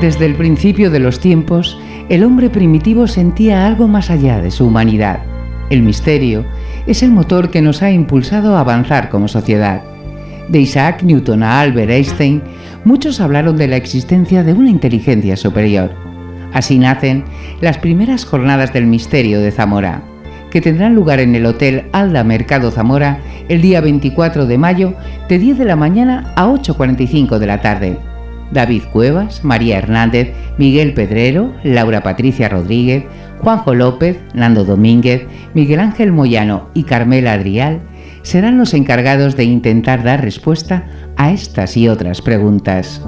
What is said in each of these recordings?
Desde el principio de los tiempos, el hombre primitivo sentía algo más allá de su humanidad. El misterio es el motor que nos ha impulsado a avanzar como sociedad. De Isaac Newton a Albert Einstein, muchos hablaron de la existencia de una inteligencia superior. Así nacen las primeras jornadas del misterio de Zamora, que tendrán lugar en el Hotel Alda Mercado Zamora el día 24 de mayo de 10 de la mañana a 8:45 de la tarde. David Cuevas, María Hernández, Miguel Pedrero, Laura Patricia Rodríguez, Juanjo López, Nando Domínguez, Miguel Ángel Moyano y Carmela Adrial serán los encargados de intentar dar respuesta a estas y otras preguntas.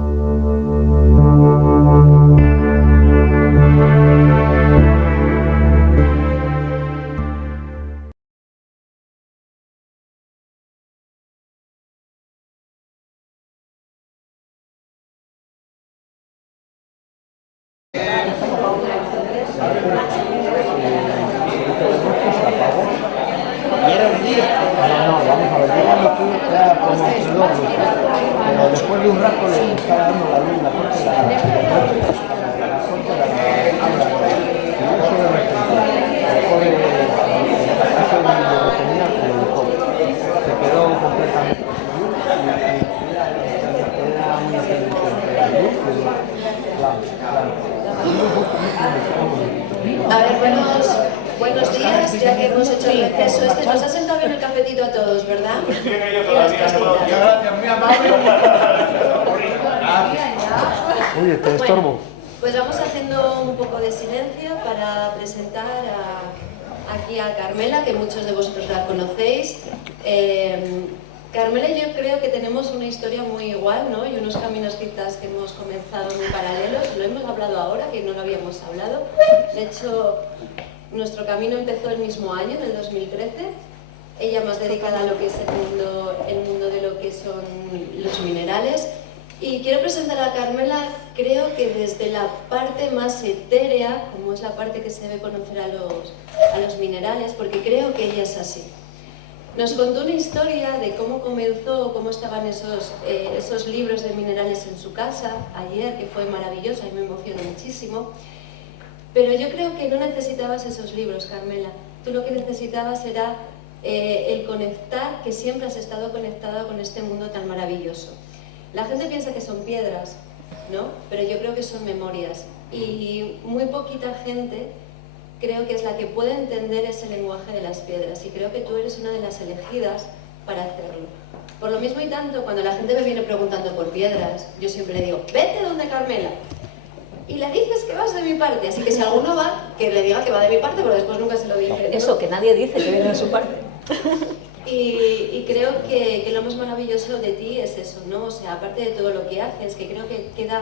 A ver, buenos días, ya que hemos hecho el receso este. Nos ha sentado bien el cafetito a todos, ¿verdad? Oye, te estorbo. Bueno, pues vamos haciendo un poco de silencio para presentar aquí a Carmela, que muchos de vosotros la conocéis. Carmela y yo creo que tenemos una historia muy igual, ¿no? Y unos caminos quizás que hemos comenzado muy paralelos. Lo hemos hablado ahora, que no lo habíamos hablado. De hecho, nuestro camino empezó el mismo año, en el 2013. Ella más dedicada a lo que es el mundo de lo que son los minerales. Y quiero presentar a Carmela, creo que desde la parte más etérea, como es la parte que se debe conocer a los minerales, porque creo que ella es así. Nos contó una historia de cómo comenzó, cómo estaban esos libros de minerales en su casa ayer, que fue maravilloso y me emocionó muchísimo. Pero yo creo que no necesitabas esos libros, Carmela. Tú lo que necesitabas era el conectar, que siempre has estado conectada con este mundo tan maravilloso. La gente piensa que son piedras, ¿no? Pero yo creo que son memorias. Y muy poquita gente creo que es la que puede entender ese lenguaje de las piedras, y creo que tú eres una de las elegidas para hacerlo. Por lo mismo y tanto, cuando la gente me viene preguntando por piedras, yo siempre le digo, vete donde Carmela, y le dices que vas de mi parte, así que si alguno va, que le diga que va de mi parte, pero después nunca se lo dice, ¿no? Eso, que nadie dice que viene de su parte. Y creo que lo más maravilloso de ti es eso, ¿no? O sea, aparte de todo lo que haces, que creo que queda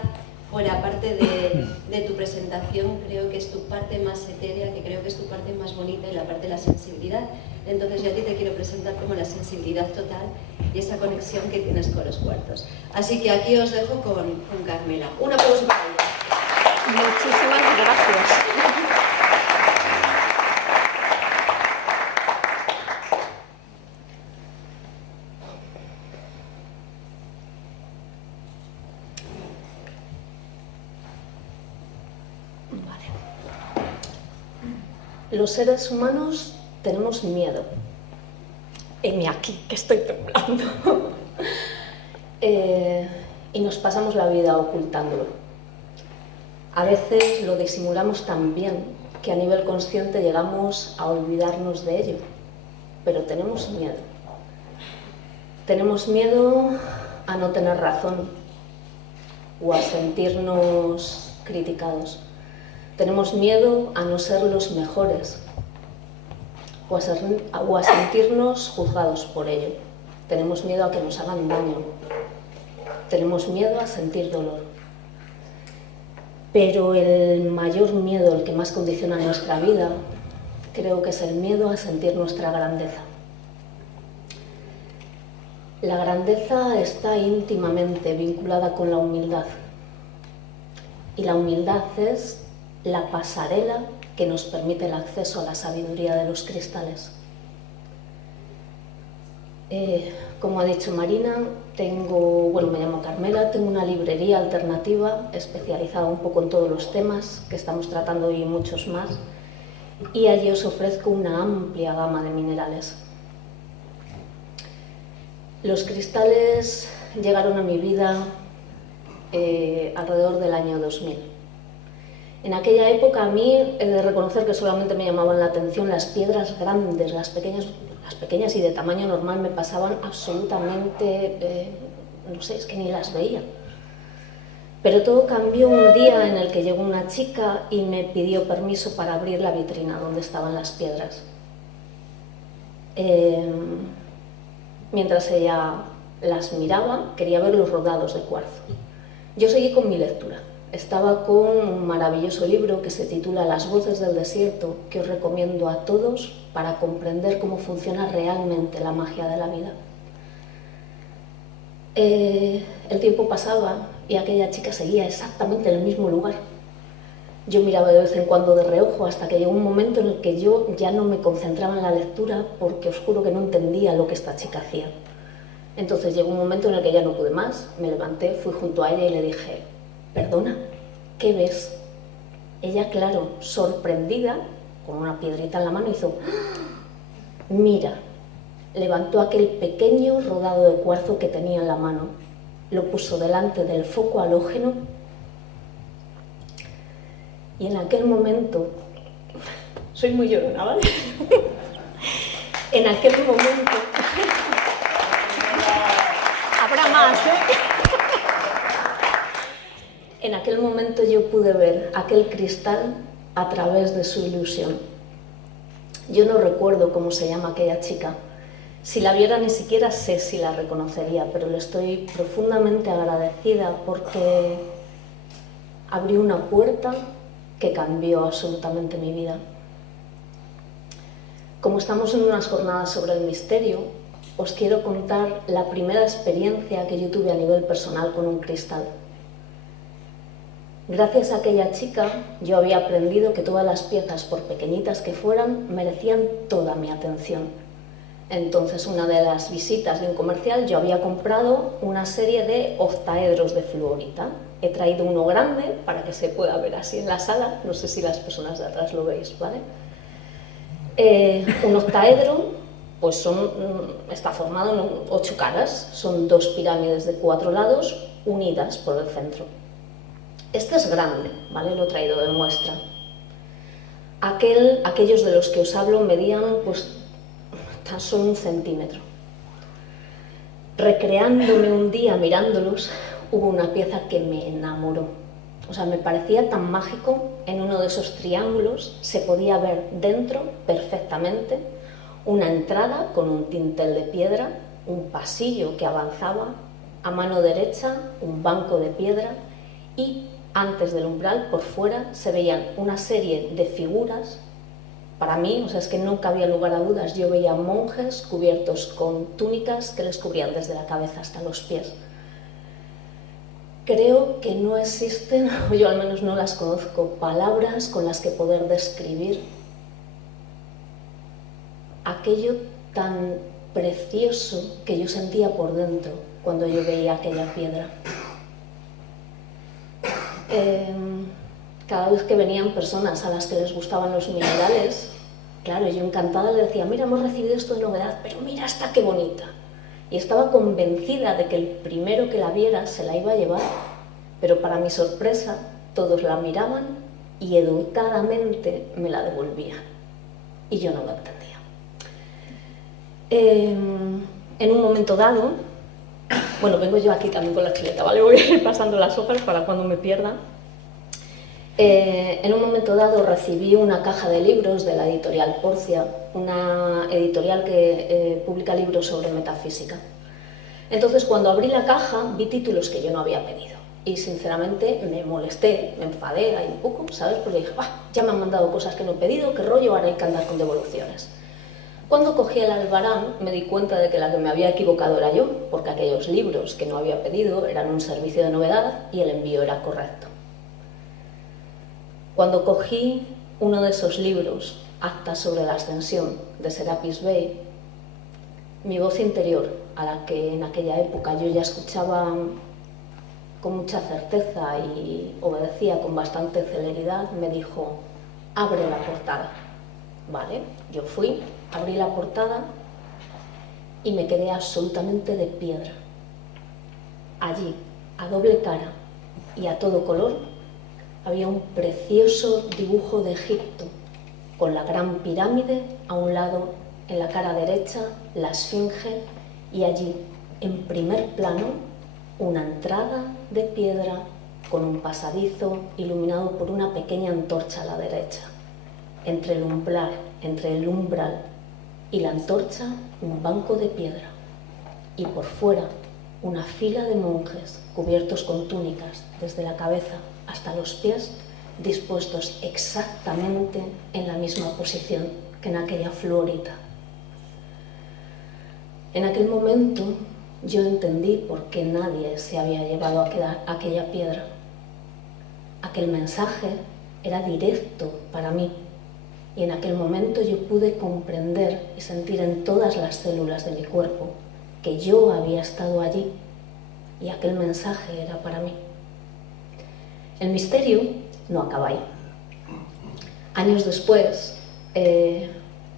fuera, aparte de tu presentación, creo que es tu parte más etérea, que creo que es tu parte más bonita, y la parte de la sensibilidad. Entonces yo a ti te quiero presentar como la sensibilidad total y esa conexión que tienes con los cuartos. Así que aquí os dejo con Carmela. Un aplauso para ella. Muchísimas gracias. Los seres humanos tenemos miedo. Heme aquí, que estoy temblando. Y nos pasamos la vida ocultándolo. A veces lo disimulamos tan bien que a nivel consciente llegamos a olvidarnos de ello. Pero tenemos miedo. Tenemos miedo a no tener razón o a sentirnos criticados. Tenemos miedo a no ser los mejores o a sentirnos juzgados por ello. Tenemos miedo a que nos hagan daño. Tenemos miedo a sentir dolor. Pero el mayor miedo, el que más condiciona nuestra vida, creo que es el miedo a sentir nuestra grandeza. La grandeza está íntimamente vinculada con la humildad. Y la humildad es la pasarela que nos permite el acceso a la sabiduría de los cristales. Como ha dicho Marina, me llamo Carmela, tengo una librería alternativa especializada un poco en todos los temas que estamos tratando hoy y muchos más, y allí os ofrezco una amplia gama de minerales. Los cristales llegaron a mi vida alrededor del año 2000. En aquella época a mí he de reconocer que solamente me llamaban la atención las piedras grandes, las pequeñas y de tamaño normal me pasaban absolutamente, no sé, es que ni las veía. Pero todo cambió un día en el que llegó una chica y me pidió permiso para abrir la vitrina donde estaban las piedras. Mientras ella las miraba, quería ver los rodados de cuarzo. Yo seguí con mi lectura. Estaba con un maravilloso libro que se titula Las voces del desierto, que os recomiendo a todos para comprender cómo funciona realmente la magia de la vida. El tiempo pasaba y aquella chica seguía exactamente en el mismo lugar. Yo miraba de vez en cuando de reojo hasta que llegó un momento en el que yo ya no me concentraba en la lectura porque os juro que no entendía lo que esta chica hacía. Entonces llegó un momento en el que ya no pude más, me levanté, fui junto a ella y le dije: perdona, ¿qué ves? Ella, claro, sorprendida, con una piedrita en la mano, hizo: mira. Levantó aquel pequeño rodado de cuarzo que tenía en la mano, lo puso delante del foco halógeno y en aquel momento, soy muy llorona, ¿vale? En aquel momento, habrá más, ¿eh? En aquel momento yo pude ver aquel cristal a través de su ilusión. Yo no recuerdo cómo se llama aquella chica. Si la viera ni siquiera sé si la reconocería, pero le estoy profundamente agradecida porque abrió una puerta que cambió absolutamente mi vida. Como estamos en unas jornadas sobre el misterio, os quiero contar la primera experiencia que yo tuve a nivel personal con un cristal. Gracias a aquella chica, yo había aprendido que todas las piezas, por pequeñitas que fueran, merecían toda mi atención. Entonces, una de las visitas de un comercial, yo había comprado una serie de octaedros de fluorita. He traído uno grande para que se pueda ver así en la sala, no sé si las personas de atrás lo veis, ¿vale? Un octaedro pues está formado en 8 caras, son 2 pirámides de 4 lados unidas por el centro. Este es grande, ¿vale? Lo he traído de muestra. Aquellos de los que os hablo medían pues tan solo 1 centímetro. Recreándome un día mirándolos, hubo una pieza que me enamoró. O sea, me parecía tan mágico. En uno de esos triángulos se podía ver dentro perfectamente una entrada con un dintel de piedra, un pasillo que avanzaba, a mano derecha un banco de piedra y antes del umbral, por fuera, se veían una serie de figuras. Para mí, o sea, es que no cabía lugar a dudas, yo veía monjes cubiertos con túnicas que les cubrían desde la cabeza hasta los pies. Creo que no existen, o yo al menos no las conozco, palabras con las que poder describir aquello tan precioso que yo sentía por dentro cuando yo veía aquella piedra. Cada vez que venían personas a las que les gustaban los minerales, claro, yo encantada le decía: mira, hemos recibido esto de novedad, pero mira esta qué bonita. Y estaba convencida de que el primero que la viera se la iba a llevar, pero para mi sorpresa todos la miraban y educadamente me la devolvían. Y yo no lo entendía. En un momento dado, bueno, vengo yo aquí también con la chuleta, ¿vale? Voy a ir pasando las hojas para cuando me pierda. En un momento dado recibí una caja de libros de la editorial Porcia, una editorial que publica libros sobre metafísica. Entonces, cuando abrí la caja, vi títulos que yo no había pedido. Y sinceramente me molesté, me enfadé ahí un poco, ¿sabes? Porque dije: ya me han mandado cosas que no he pedido, qué rollo, ahora hay que andar con devoluciones. Cuando cogí el albarán me di cuenta de que la que me había equivocado era yo, porque aquellos libros que no había pedido eran un servicio de novedad y el envío era correcto. Cuando cogí uno de esos libros, Actas sobre la Ascensión, de Serapis Bey, Mi voz interior, a la que en aquella época yo ya escuchaba con mucha certeza y obedecía con bastante celeridad, me dijo: abre la portada. Vale, yo fui, abrí la portada y me quedé absolutamente de piedra. Allí, a doble cara y a todo color, había un precioso dibujo de Egipto, con la gran pirámide a un lado, en la cara derecha, la esfinge, y allí, en primer plano, una entrada de piedra con un pasadizo iluminado por una pequeña antorcha a la derecha. Entre el umbral y la antorcha, un banco de piedra, y por fuera una fila de monjes cubiertos con túnicas desde la cabeza hasta los pies, dispuestos exactamente en la misma posición que en aquella fluorita. En aquel momento yo entendí por qué nadie se había llevado aquella piedra. Aquel mensaje era directo para mí, y en aquel momento yo pude comprender y sentir en todas las células de mi cuerpo que yo había estado allí y aquel mensaje era para mí. El misterio no acaba ahí. Años después,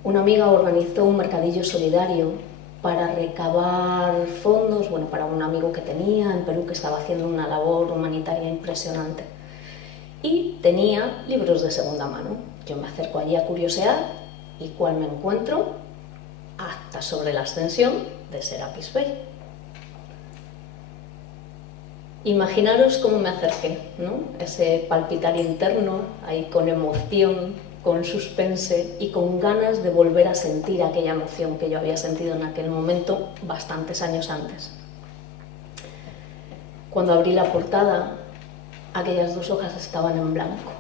una amiga organizó un mercadillo solidario para recabar fondos, para un amigo que tenía en Perú que estaba haciendo una labor humanitaria impresionante. Y tenía libros de segunda mano. Yo me acerco allí a curiosear y ¿cuál me encuentro? Acta sobre la ascensión de Serapis Bey. Imaginaros cómo me acerqué, ¿no? Ese palpitar interno, ahí con emoción, con suspense y con ganas de volver a sentir aquella emoción que yo había sentido en aquel momento bastantes años antes. Cuando abrí la portada, aquellas dos hojas estaban en blanco.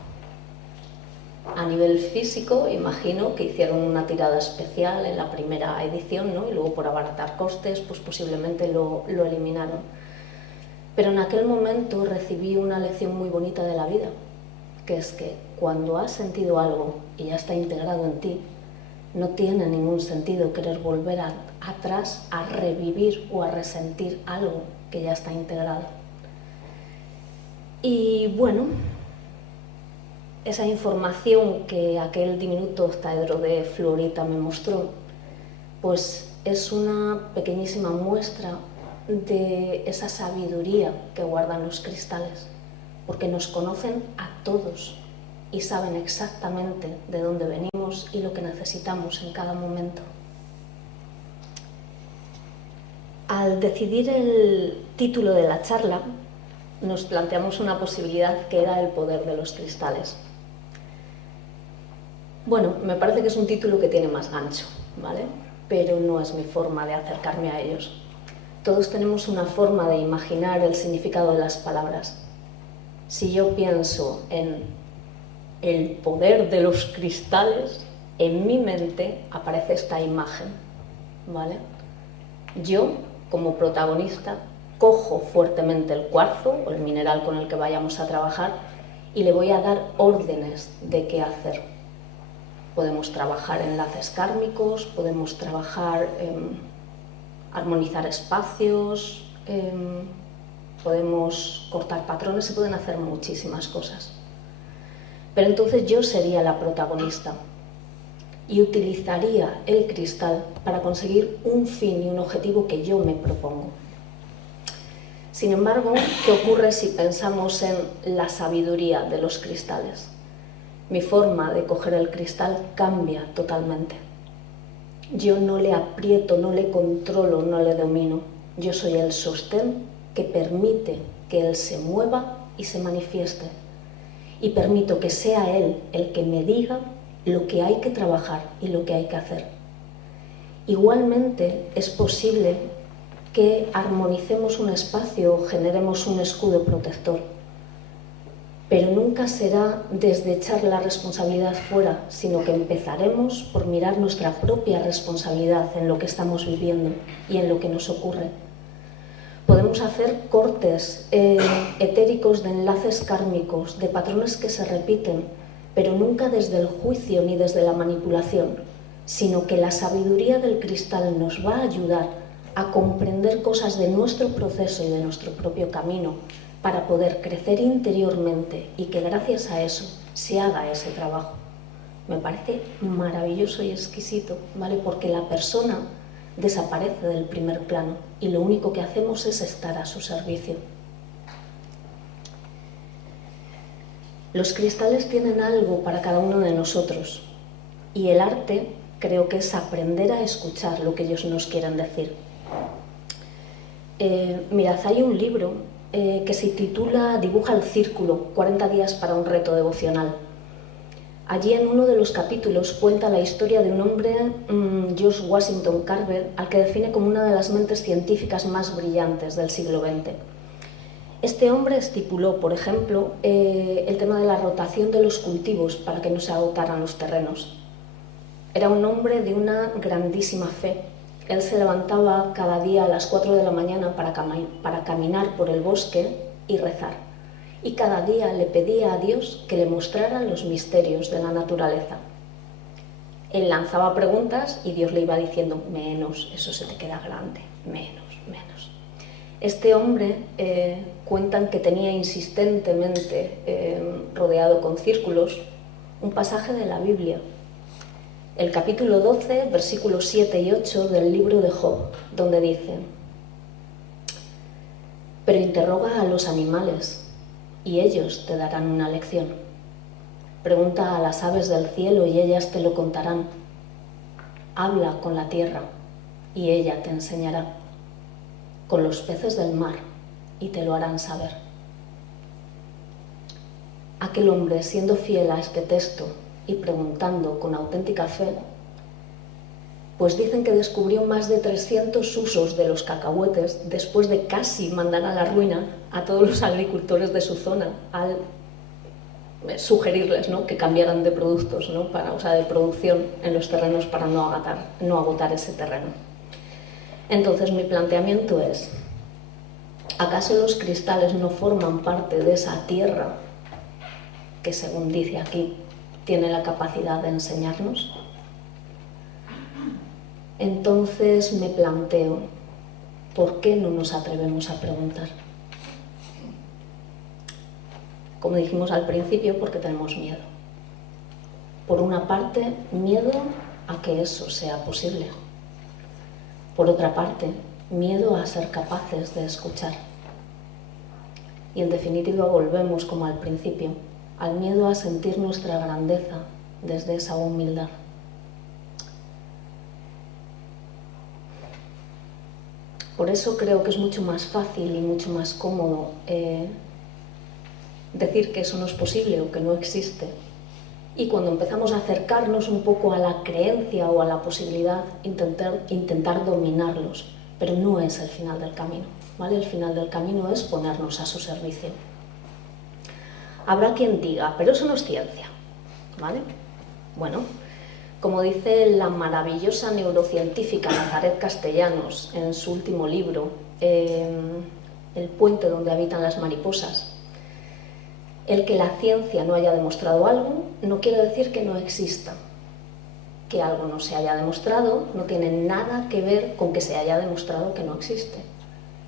A nivel físico, imagino que hicieron una tirada especial en la primera edición, ¿no? Y luego por abaratar costes, pues posiblemente lo eliminaron. Pero en aquel momento recibí una lección muy bonita de la vida, que es que cuando has sentido algo y ya está integrado en ti, no tiene ningún sentido querer volver atrás a revivir o a resentir algo que ya está integrado. Y bueno, esa información que aquel diminuto octaedro de fluorita me mostró, pues es una pequeñísima muestra de esa sabiduría que guardan los cristales, porque nos conocen a todos y saben exactamente de dónde venimos y lo que necesitamos en cada momento. Al decidir el título de la charla, nos planteamos una posibilidad que era el poder de los cristales. Bueno, me parece que es un título que tiene más gancho, ¿vale? Pero no es mi forma de acercarme a ellos. Todos tenemos una forma de imaginar el significado de las palabras. Si yo pienso en el poder de los cristales, en mi mente aparece esta imagen, ¿vale? Yo, como protagonista, cojo fuertemente el cuarzo o el mineral con el que vayamos a trabajar y le voy a dar órdenes de qué hacer. Podemos trabajar enlaces kármicos, podemos trabajar armonizar espacios, podemos cortar patrones, se pueden hacer muchísimas cosas. Pero entonces yo sería la protagonista y utilizaría el cristal para conseguir un fin y un objetivo que yo me propongo. Sin embargo, ¿qué ocurre si pensamos en la sabiduría de los cristales? Mi forma de coger el cristal cambia totalmente. Yo no le aprieto, no le controlo, no le domino. Yo soy el sostén que permite que él se mueva y se manifieste. Y permito que sea él el que me diga lo que hay que trabajar y lo que hay que hacer. Igualmente es posible que armonicemos un espacio o generemos un escudo protector, pero nunca será desde echar la responsabilidad fuera, sino que empezaremos por mirar nuestra propia responsabilidad en lo que estamos viviendo y en lo que nos ocurre. Podemos hacer cortes etéricos de enlaces kármicos, de patrones que se repiten, pero nunca desde el juicio ni desde la manipulación, sino que la sabiduría del cristal nos va a ayudar a comprender cosas de nuestro proceso y de nuestro propio camino para poder crecer interiormente y que gracias a eso se haga ese trabajo. Me parece maravilloso y exquisito, ¿vale? Porque la persona desaparece del primer plano y lo único que hacemos es estar a su servicio. Los cristales tienen algo para cada uno de nosotros y el arte creo que es aprender a escuchar lo que ellos nos quieren decir. Mirad, hay un libro que se titula Dibuja el círculo, 40 días para un reto devocional. Allí en uno de los capítulos cuenta la historia de un hombre, George Washington Carver, al que define como una de las mentes científicas más brillantes del siglo XX. Este hombre estipuló, por ejemplo, el tema de la rotación de los cultivos para que no se agotaran los terrenos. Era un hombre de una grandísima fe. Él se levantaba cada día a las 4 de la mañana para caminar por el bosque y rezar. Y cada día le pedía a Dios que le mostrara los misterios de la naturaleza. Él lanzaba preguntas y Dios le iba diciendo, menos, eso se te queda grande, menos, menos. Este hombre cuentan que tenía insistentemente rodeado con círculos un pasaje de la Biblia. El capítulo 12, versículos 7 y 8 del libro de Job, donde dice: pero interroga a los animales y ellos te darán una lección. Pregunta a las aves del cielo y ellas te lo contarán. Habla con la tierra y ella te enseñará. Con los peces del mar y te lo harán saber. Aquel hombre, siendo fiel a este texto y preguntando con auténtica fe, pues dicen que descubrió más de 300 usos de los cacahuetes después de casi mandar a la ruina a todos los agricultores de su zona al sugerirles, ¿no?, que cambiaran de productos, ¿no?, de producción en los terrenos para no agotar ese terreno. Entonces mi planteamiento es, ¿acaso los cristales no forman parte de esa tierra que, según dice aquí, tiene la capacidad de enseñarnos? Entonces me planteo, ¿por qué no nos atrevemos a preguntar? Como dijimos al principio, porque tenemos miedo. Por una parte, miedo a que eso sea posible. Por otra parte, miedo a ser capaces de escuchar. Y en definitiva volvemos, como al principio, al miedo a sentir nuestra grandeza desde esa humildad. Por eso creo que es mucho más fácil y mucho más cómodo decir que eso no es posible o que no existe. Y cuando empezamos a acercarnos un poco a la creencia o a la posibilidad, intentar dominarlos, pero no es el final del camino, ¿vale? El final del camino es ponernos a su servicio. Habrá quien diga, pero eso no es ciencia, ¿vale? Bueno, como dice la maravillosa neurocientífica Nazaret Castellanos en su último libro, El puente donde habitan las mariposas, el que la ciencia no haya demostrado algo no quiere decir que no exista. Que algo no se haya demostrado no tiene nada que ver con que se haya demostrado que no existe.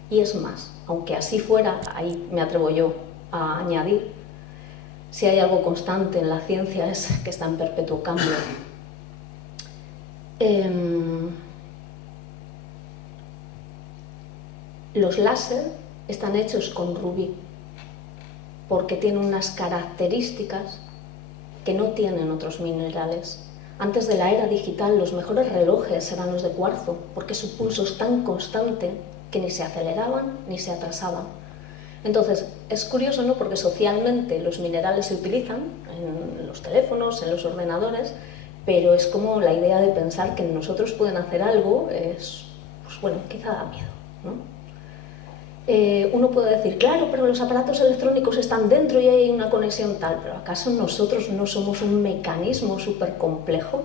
Y es más, aunque así fuera, ahí me atrevo yo a añadir, si hay algo constante en la ciencia es que está en perpetuo cambio. Los láser están hechos con rubí, porque tienen unas características que no tienen otros minerales. Antes de la era digital, los mejores relojes eran los de cuarzo, porque su pulso es tan constante que ni se aceleraban ni se atrasaban. Entonces, es curioso, ¿no?, porque socialmente los minerales se utilizan en los teléfonos, en los ordenadores, pero es como la idea de pensar que nosotros pueden hacer algo, es, pues bueno, quizá da miedo, ¿no? Uno puede decir, claro, pero los aparatos electrónicos están dentro y hay una conexión tal, pero ¿acaso nosotros no somos un mecanismo súper complejo?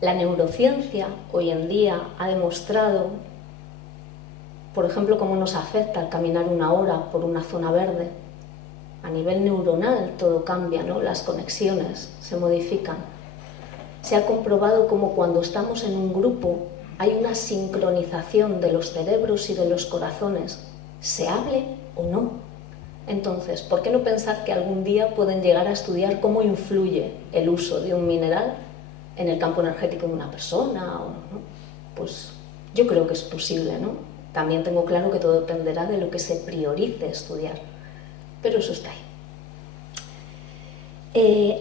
La neurociencia hoy en día ha demostrado, por ejemplo, cómo nos afecta al caminar una hora por una zona verde. A nivel neuronal todo cambia, ¿no? Las conexiones se modifican. Se ha comprobado como cuando estamos en un grupo hay una sincronización de los cerebros y de los corazones, se hable o no. Entonces, ¿por qué no pensar que algún día pueden llegar a estudiar cómo influye el uso de un mineral en el campo energético de una persona? ¿No? Pues yo creo que es posible, ¿no? También tengo claro que todo dependerá de lo que se priorice estudiar, pero eso está ahí.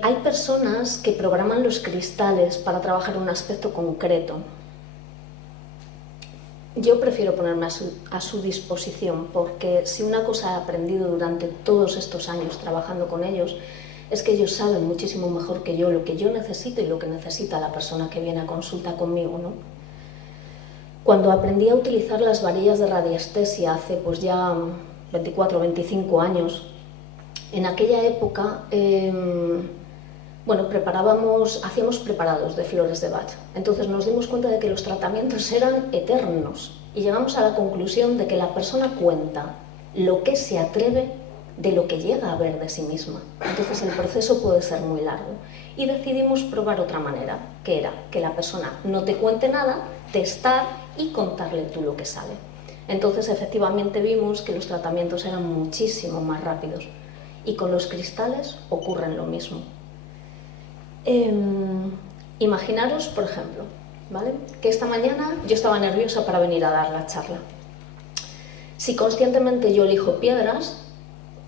Hay personas que programan los cristales para trabajar un aspecto concreto. Yo prefiero ponerme a su disposición, porque si una cosa he aprendido durante todos estos años trabajando con ellos, es que ellos saben muchísimo mejor que yo lo que yo necesito y lo que necesita la persona que viene a consulta conmigo, ¿no? Cuando aprendí a utilizar las varillas de radiestesia hace pues ya 24 o 25 años, en aquella época hacíamos preparados de flores de Bach. Entonces nos dimos cuenta de que los tratamientos eran eternos y llegamos a la conclusión de que la persona cuenta lo que se atreve de lo que llega a ver de sí misma. Entonces el proceso puede ser muy largo. Y decidimos probar otra manera, que era que la persona no te cuente nada, testar y contarle tú lo que sale. Entonces efectivamente vimos que los tratamientos eran muchísimo más rápidos. Y con los cristales ocurre lo mismo. Imaginaros, por ejemplo, ¿vale?, que esta mañana yo estaba nerviosa para venir a dar la charla. Si conscientemente yo elijo piedras,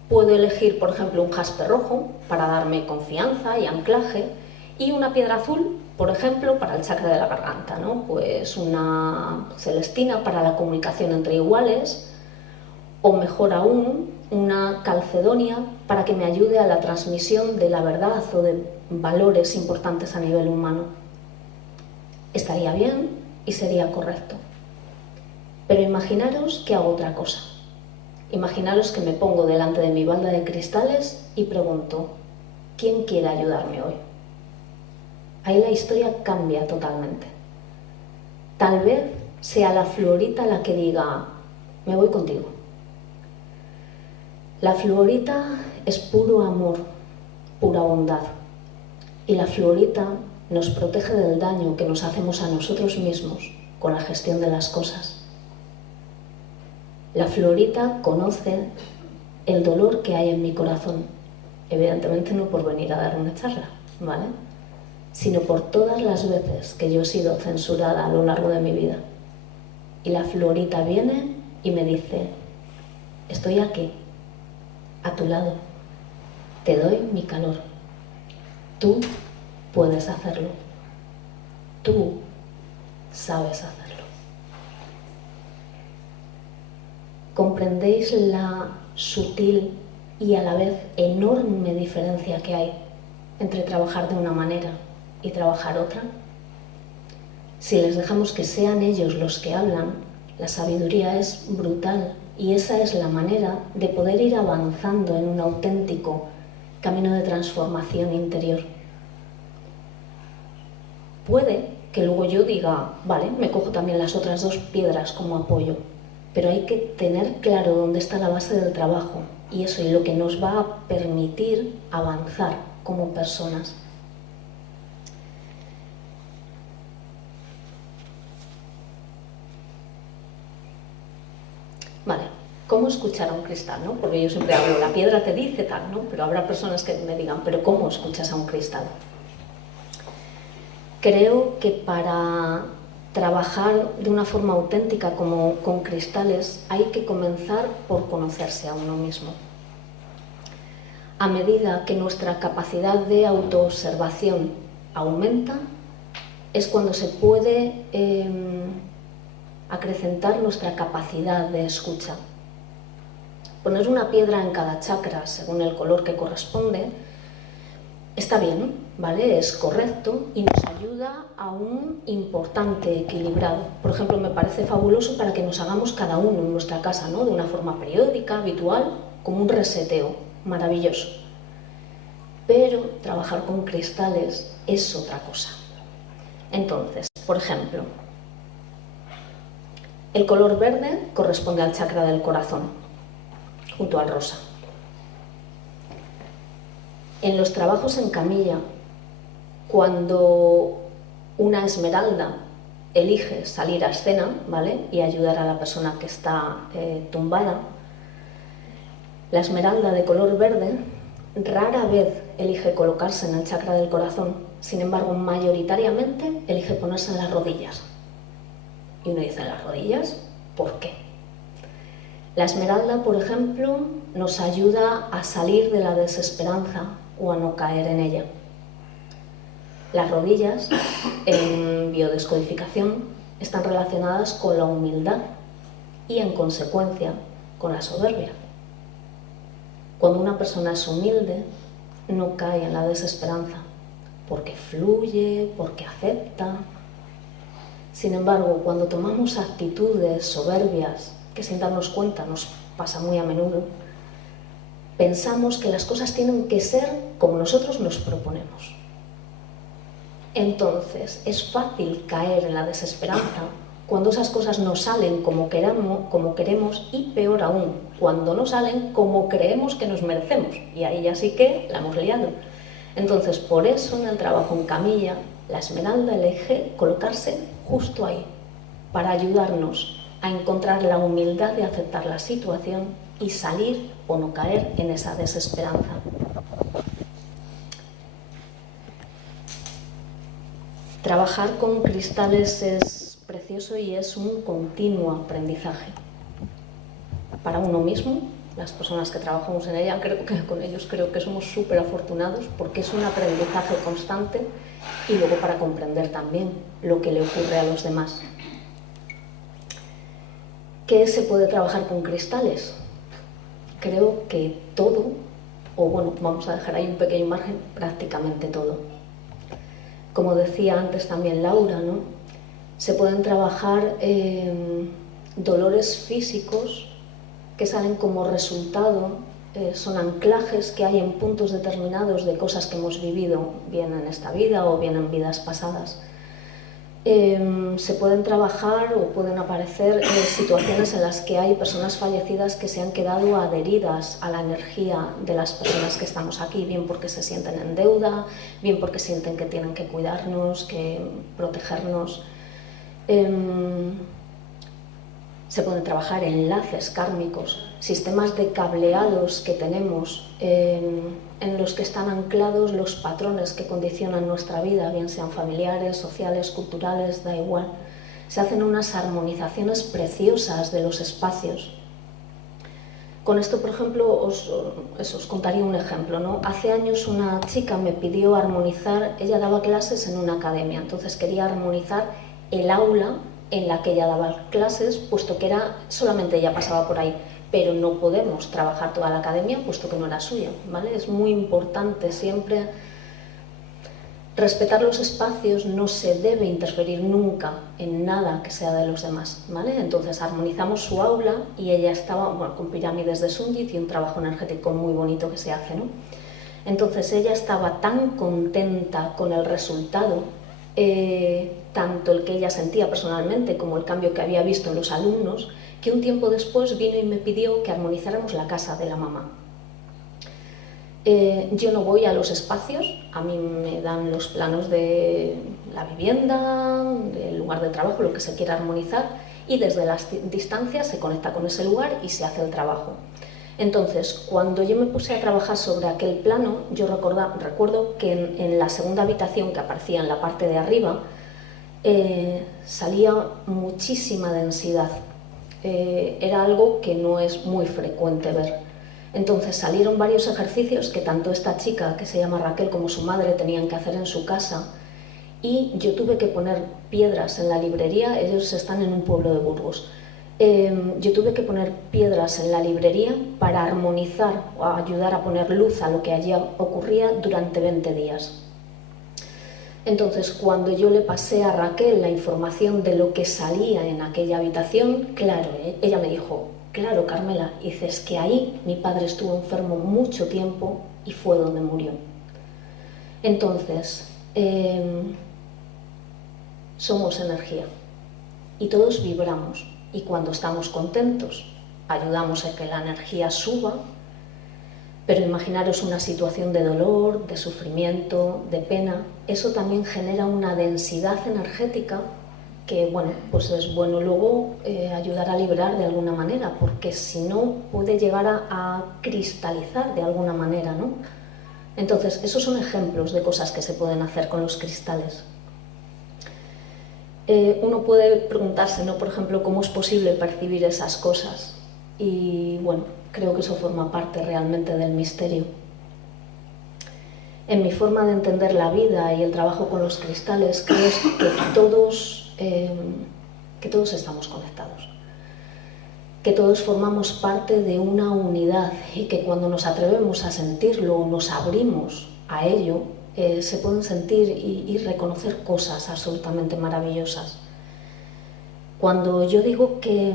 puedo elegir, por ejemplo, un jaspe rojo para darme confianza y anclaje, y una piedra azul, por ejemplo, para el chakra de la garganta, ¿no? Pues una celestina para la comunicación entre iguales, o mejor aún, una calcedonia para que me ayude a la transmisión de la verdad o de valores importantes a nivel humano. Estaría bien y sería correcto. Pero imaginaros que hago otra cosa. Imaginaros que me pongo delante de mi balda de cristales y pregunto, ¿quién quiere ayudarme hoy? Ahí la historia cambia totalmente. Tal vez sea la fluorita la que diga, me voy contigo. La fluorita es puro amor, pura bondad. Y la fluorita nos protege del daño que nos hacemos a nosotros mismos con la gestión de las cosas. La fluorita conoce el dolor que hay en mi corazón. Evidentemente no por venir a dar una charla, ¿vale?, sino por todas las veces que yo he sido censurada a lo largo de mi vida. Y la fluorita viene y me dice, estoy aquí, a tu lado, te doy mi calor. Tú puedes hacerlo. Tú sabes hacerlo. ¿Comprendéis la sutil y a la vez enorme diferencia que hay entre trabajar de una manera y trabajar otra? Si les dejamos que sean ellos los que hablan, la sabiduría es brutal. Y esa es la manera de poder ir avanzando en un auténtico camino de transformación interior. Puede que luego yo diga, vale, me cojo también las otras dos piedras como apoyo, pero hay que tener claro dónde está la base del trabajo y eso es lo que nos va a permitir avanzar como personas. Vale, ¿cómo escuchar a un cristal, no? Porque yo siempre hablo, la piedra te dice tal, ¿no? Pero habrá personas que me digan, ¿pero cómo escuchas a un cristal? Creo que para trabajar de una forma auténtica como con cristales hay que comenzar por conocerse a uno mismo. A medida que nuestra capacidad de autoobservación aumenta, es cuando se puede acrecentar nuestra capacidad de escucha. Poner una piedra en cada chakra según el color que corresponde está bien, ¿vale? Es correcto y nos ayuda a un importante equilibrado. Por ejemplo, me parece fabuloso para que nos hagamos cada uno en nuestra casa, ¿no? De una forma periódica, habitual, como un reseteo, maravilloso. Pero trabajar con cristales es otra cosa. Entonces, por ejemplo, el color verde corresponde al chakra del corazón, junto al rosa. En los trabajos en camilla, cuando una esmeralda elige salir a escena, ¿vale?, y ayudar a la persona que está tumbada. La esmeralda de color verde rara vez elige colocarse en el chakra del corazón, sin embargo, mayoritariamente elige ponerse en las rodillas. Y uno dice, ¿en las rodillas? ¿Por qué? La esmeralda, por ejemplo, nos ayuda a salir de la desesperanza o a no caer en ella. Las rodillas, en biodescodificación, están relacionadas con la humildad y, en consecuencia, con la soberbia. Cuando una persona es humilde, no cae en la desesperanza, porque fluye, porque acepta. Sin embargo, cuando tomamos actitudes soberbias, que sin darnos cuenta nos pasa muy a menudo, pensamos que las cosas tienen que ser como nosotros nos proponemos. Entonces, es fácil caer en la desesperanza cuando esas cosas no salen como queremos y, peor aún, cuando no salen como creemos que nos merecemos. Y ahí ya sí que la hemos liado. Entonces, por eso en el trabajo en camilla, la esmeralda elige colocarse justo ahí, para ayudarnos a encontrar la humildad de aceptar la situación y salir o no caer en esa desesperanza. Trabajar con cristales es precioso y es un continuo aprendizaje. Para uno mismo, las personas que trabajamos en ella, con ellos creo que somos súper afortunados porque es un aprendizaje constante, y luego para comprender también lo que le ocurre a los demás. ¿Qué se puede trabajar con cristales? Creo que todo, o bueno, vamos a dejar ahí un pequeño margen, prácticamente todo. Como decía antes también Laura, ¿no?, se pueden trabajar dolores físicos que salen como resultado, son anclajes que hay en puntos determinados de cosas que hemos vivido, bien en esta vida o bien en vidas pasadas. Se pueden trabajar o pueden aparecer situaciones en las que hay personas fallecidas que se han quedado adheridas a la energía de las personas que estamos aquí, bien porque se sienten en deuda, bien porque sienten que tienen que cuidarnos, que protegernos. Se pueden trabajar enlaces kármicos, sistemas de cableados que tenemos en los que están anclados los patrones que condicionan nuestra vida, bien sean familiares, sociales, culturales, da igual. Se hacen unas armonizaciones preciosas de los espacios. Con esto, por ejemplo, os contaría un ejemplo, ¿no? Hace años una chica me pidió armonizar, ella daba clases en una academia, entonces quería armonizar el aula en la que ella daba clases, puesto que solamente ella pasaba por ahí, pero no podemos trabajar toda la academia, puesto que no era suya, ¿vale? Es muy importante siempre respetar los espacios, no se debe interferir nunca en nada que sea de los demás, ¿vale? Entonces armonizamos su aula y ella estaba, bueno, con pirámides de Sungit y un trabajo energético muy bonito que se hace, ¿no? Entonces ella estaba tan contenta con el resultado, tanto el que ella sentía personalmente como el cambio que había visto en los alumnos, que un tiempo después vino y me pidió que armonizáramos la casa de la mamá. Yo no voy a los espacios, a mí me dan los planos de la vivienda, del lugar de trabajo, lo que se quiera armonizar, y desde las distancias se conecta con ese lugar y se hace el trabajo. Entonces, cuando yo me puse a trabajar sobre aquel plano, yo recuerdo que en la segunda habitación que aparecía en la parte de arriba, salía muchísima densidad. Era algo que no es muy frecuente ver. Entonces salieron varios ejercicios que tanto esta chica, que se llama Raquel, como su madre tenían que hacer en su casa, y yo tuve que poner piedras en la librería. Ellos están en un pueblo de Burgos. Yo tuve que poner piedras en la librería para armonizar o ayudar a poner luz a lo que allí ocurría durante 20 días. Entonces, cuando yo le pasé a Raquel la información de lo que salía en aquella habitación, claro, ella me dijo: claro, Carmela, dices que ahí mi padre estuvo enfermo mucho tiempo y fue donde murió. Entonces, somos energía y todos vibramos, y cuando estamos contentos ayudamos a que la energía suba, Pero imaginaros una situación de dolor, de sufrimiento, de pena. Eso también genera una densidad energética que, bueno, pues es bueno luego ayudar a liberar de alguna manera, porque si no puede llegar a cristalizar de alguna manera, ¿no? Entonces, esos son ejemplos de cosas que se pueden hacer con los cristales. Uno puede preguntarse, ¿no? Por ejemplo, ¿cómo es posible percibir esas cosas? Y bueno, creo que eso forma parte realmente del misterio. En mi forma de entender la vida y el trabajo con los cristales, creo que todos estamos conectados, que todos formamos parte de una unidad y que cuando nos atrevemos a sentirlo o nos abrimos a ello, se pueden sentir y reconocer cosas absolutamente maravillosas. Cuando yo digo que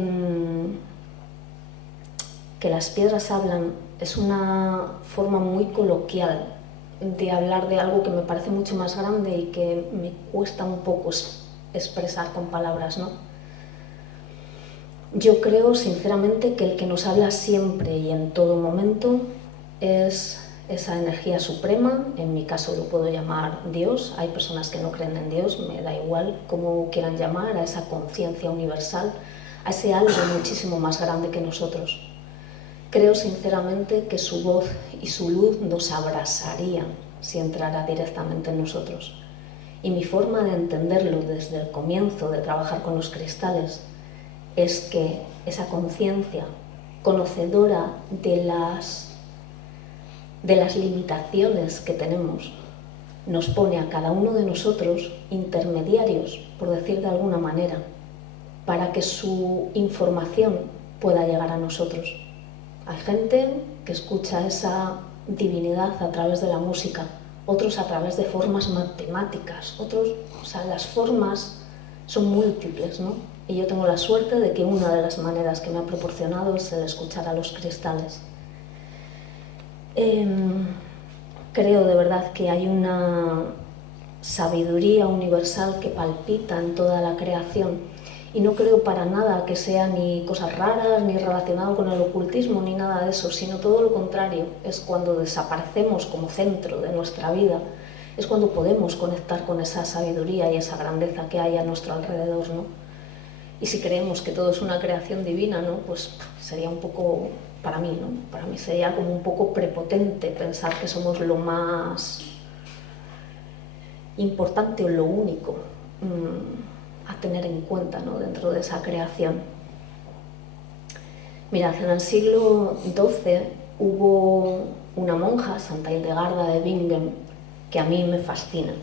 las piedras hablan, es una forma muy coloquial de hablar de algo que me parece mucho más grande y que me cuesta un poco expresar con palabras, ¿no? Yo creo sinceramente que el que nos habla siempre y en todo momento es esa energía suprema. En mi caso lo puedo llamar Dios. Hay personas que no creen en Dios, me da igual cómo quieran llamar a esa conciencia universal, a ese algo muchísimo más grande que nosotros. Creo sinceramente que su voz y su luz nos abrasarían si entrara directamente en nosotros. Y mi forma de entenderlo desde el comienzo de trabajar con los cristales es que esa conciencia conocedora de las limitaciones que tenemos nos pone a cada uno de nosotros intermediarios, por decir de alguna manera, para que su información pueda llegar a nosotros. Hay gente que escucha esa divinidad a través de la música, otros a través de formas matemáticas, otros, o sea, las formas son múltiples, ¿no? Y yo tengo la suerte de que una de las maneras que me ha proporcionado es el escuchar a los cristales. Creo de verdad que hay una sabiduría universal que palpita en toda la creación. Y no creo para nada que sea ni cosas raras, ni relacionado con el ocultismo, ni nada de eso, sino todo lo contrario. Es cuando desaparecemos como centro de nuestra vida, es cuando podemos conectar con esa sabiduría y esa grandeza que hay a nuestro alrededor, ¿no? Y si creemos que todo es una creación divina, ¿no? Pues sería un poco, para mí, ¿no? Para mí sería como un poco prepotente pensar que somos lo más importante o lo único a tener en cuenta, ¿no? Dentro de esa creación. Mirad, en el siglo XII hubo una monja, Santa Hildegarda de Bingen, que a mí me fascina.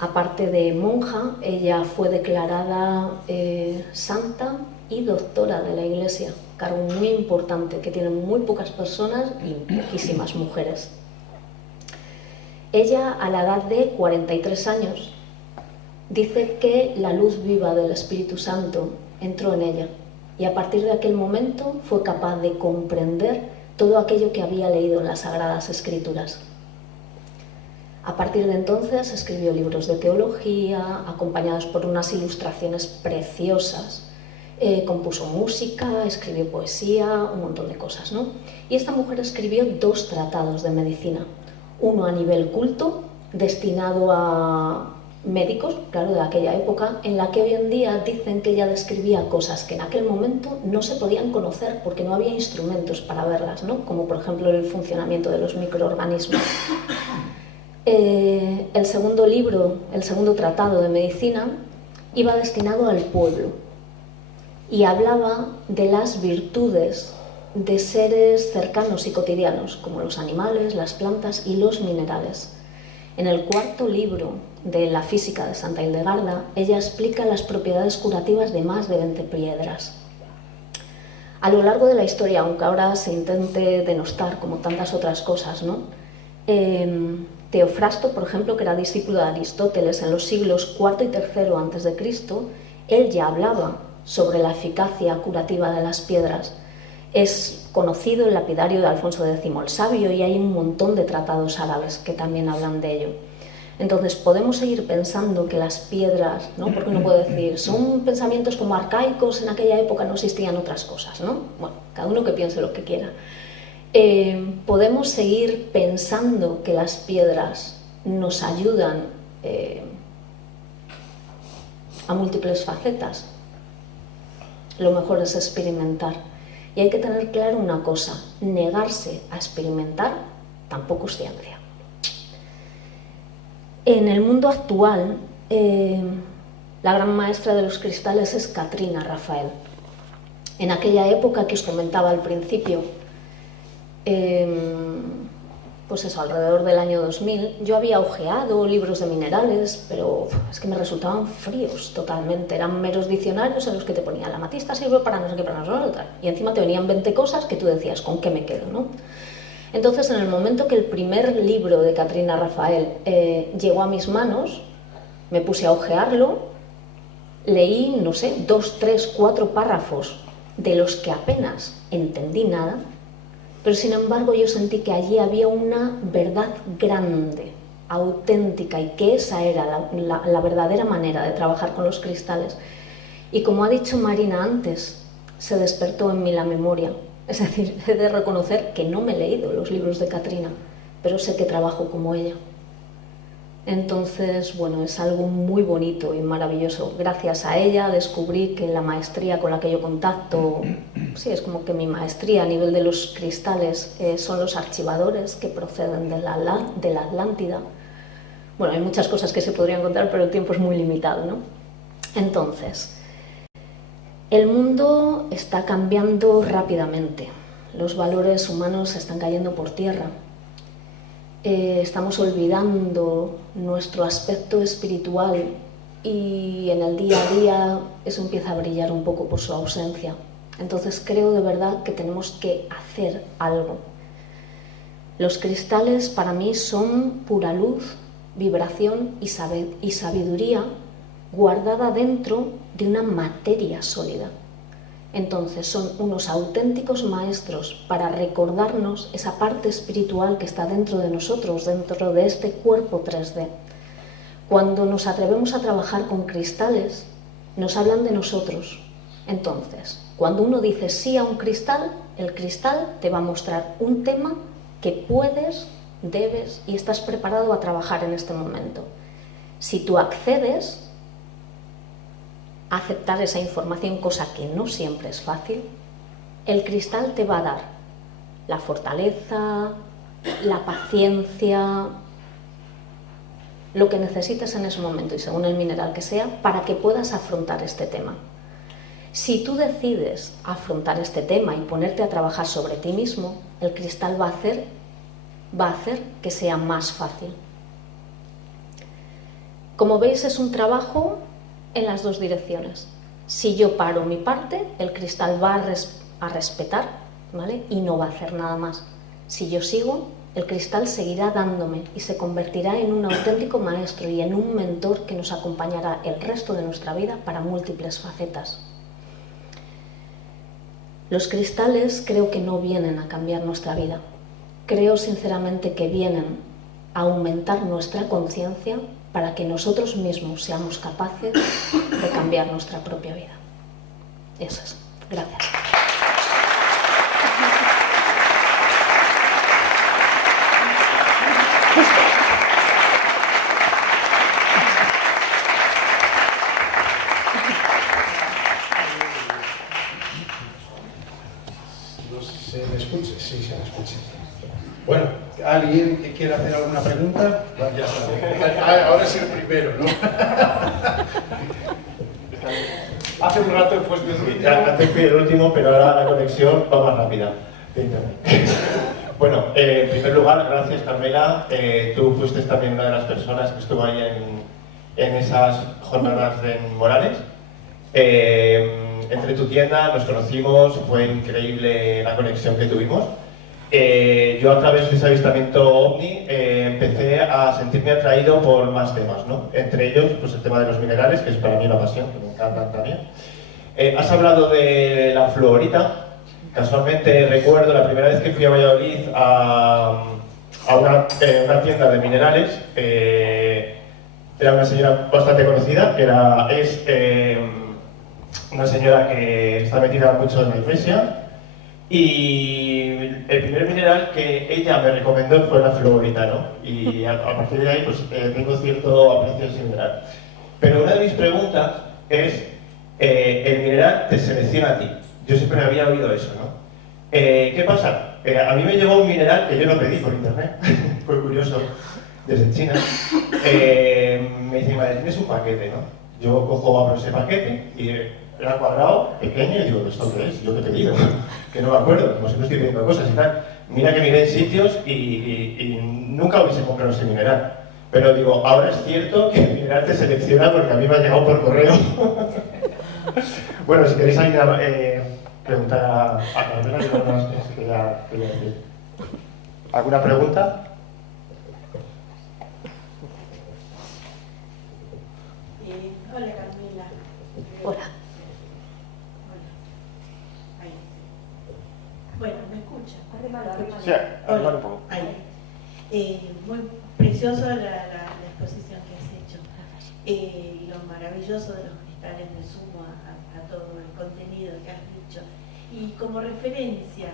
Aparte de monja, ella fue declarada santa y doctora de la Iglesia, cargo muy importante que tienen muy pocas personas y poquísimas mujeres. Ella, a la edad de 43 años, dice que la luz viva del Espíritu Santo entró en ella y a partir de aquel momento fue capaz de comprender todo aquello que había leído en las Sagradas Escrituras. A partir de entonces escribió libros de teología, acompañados por unas ilustraciones preciosas, compuso música, escribió poesía, un montón de cosas, ¿no? Y esta mujer escribió 2 tratados de medicina, uno a nivel culto, destinado a médicos, claro, de aquella época, en la que hoy en día dicen que ella describía cosas que en aquel momento no se podían conocer porque no había instrumentos para verlas, ¿no? Como por ejemplo el funcionamiento de los microorganismos. El segundo libro, el segundo tratado de medicina, iba destinado al pueblo y hablaba de las virtudes de seres cercanos y cotidianos, como los animales, las plantas y los minerales. En el cuarto libro de la física de Santa Hildegarda, ella explica las propiedades curativas de más de 20 piedras. A lo largo de la historia, aunque ahora se intente denostar como tantas otras cosas, ¿no? Teofrasto, por ejemplo, que era discípulo de Aristóteles en los siglos IV y III a.C., él ya hablaba sobre la eficacia curativa de las piedras. Es conocido el lapidario de Alfonso X el Sabio y hay un montón de tratados árabes que también hablan de ello. Entonces podemos seguir pensando que las piedras, ¿no? Porque uno puede decir, son pensamientos como arcaicos, en aquella época no existían otras cosas, ¿no? Bueno, cada uno que piense lo que quiera. Podemos seguir pensando que las piedras nos ayudan a múltiples facetas. Lo mejor es experimentar. Y hay que tener claro una cosa: negarse a experimentar tampoco es ciencia. En el mundo actual, la gran maestra de los cristales es Katrina Rafael. En aquella época que os comentaba al principio, pues eso, alrededor del año 2000, yo había hojeado libros de minerales, pero es que me resultaban fríos totalmente. Eran meros diccionarios en los que te ponían la amatista sirve para no sé qué, para no sé qué, y encima te venían 20 cosas que tú decías, ¿con qué me quedo, no? Entonces, en el momento que el primer libro de Katrina Rafael llegó a mis manos, me puse a hojearlo, leí, no sé, 2, 3, 4 párrafos de los que apenas entendí nada, pero sin embargo yo sentí que allí había una verdad grande, auténtica, y que esa era la verdadera manera de trabajar con los cristales. Y como ha dicho Marina antes, se despertó en mí la memoria. Es decir, he de reconocer que no me he leído los libros de Katrina, pero sé que trabajo como ella. Entonces, bueno, es algo muy bonito y maravilloso. Gracias a ella descubrí que la maestría con la que yo contacto, sí, es como que mi maestría a nivel de los cristales son los archivadores que proceden de la Atlántida. Bueno, hay muchas cosas que se podrían contar, pero el tiempo es muy limitado, ¿no? Entonces, el mundo está cambiando rápidamente. Los valores humanos se están cayendo por tierra. Estamos olvidando nuestro aspecto espiritual y en el día a día eso empieza a brillar un poco por su ausencia. Entonces creo de verdad que tenemos que hacer algo. Los cristales para mí son pura luz, vibración y sabiduría guardada dentro de una materia sólida. Entonces son unos auténticos maestros para recordarnos esa parte espiritual que está dentro de nosotros, dentro de este cuerpo 3D. Cuando nos atrevemos a trabajar con cristales, nos hablan de nosotros. Entonces, cuando uno dice sí a un cristal, el cristal te va a mostrar un tema que puedes, debes y estás preparado a trabajar en este momento. Si tú accedes a aceptar esa información, cosa que no siempre es fácil, el cristal te va a dar la fortaleza, la paciencia, lo que necesites en ese momento y según el mineral que sea, para que puedas afrontar este tema. Si tú decides afrontar este tema y ponerte a trabajar sobre ti mismo, el cristal va a hacer que sea más fácil. Como veis, es un trabajo en las dos direcciones. Si yo paro mi parte, el cristal va a respetar, ¿vale? Y no va a hacer nada más. Si yo sigo, el cristal seguirá dándome y se convertirá en un auténtico maestro y en un mentor que nos acompañará el resto de nuestra vida para múltiples facetas. Los cristales creo que no vienen a cambiar nuestra vida. Creo sinceramente que vienen a aumentar nuestra conciencia para que nosotros mismos seamos capaces de cambiar nuestra propia vida. Eso es. Gracias. No sé si se me escucha. Sí, se me escucha. Bueno, ¿alguien que quiera hacer alguna pregunta? Ya está. Ahora es el primero, ¿no? Hace un rato fue antes fui el último, pero ahora la conexión va más rápida de internet. Bueno, en primer lugar, gracias Carmela. Tú fuiste también una de las personas que estuvo ahí en esas jornadas en Morales. Entre tu tienda nos conocimos, fue increíble la conexión que tuvimos. Yo a través de ese avistamiento OVNI empecé a sentirme atraído por más temas, ¿no? Entre ellos, pues el tema de los minerales, que es para mí una pasión, que me encanta también. Has hablado de la fluorita. Casualmente recuerdo la primera vez que fui a Valladolid a una tienda de minerales. Era una señora bastante conocida, es una señora que está metida mucho en la iglesia. Y el primer mineral que ella me recomendó fue la fluorita, ¿no? Y a partir de ahí pues tengo cierto aprecio a ese mineral. Pero una de mis preguntas es, el mineral te selecciona a ti. Yo siempre había oído eso, ¿no? ¿Qué pasa? A mí me llegó un mineral que yo no pedí por internet, fue curioso, desde China. Me dice, madre, tienes un paquete, ¿no? Yo cojo, abro ese paquete y era cuadrado, pequeño, y digo, ¿esto qué es? ¿Yo qué he pedido? Que no me acuerdo, como siempre estoy pidiendo cosas y tal. Mira que miré en sitios y nunca hubiese comprado ese mineral. Pero digo, ahora es cierto que el mineral te selecciona porque a mí me ha llegado por correo. Bueno, si queréis preguntar a Carmela, yo no sé si quería decir. ¿Alguna pregunta? Hola Carmela. Hola. Ahí. Bueno, ¿me escucha? Sí, hablar un poco. Ahí. Muy precioso la exposición que has hecho. Lo maravilloso de los cristales, me sumo a todo el contenido que has dicho. Y como referencia,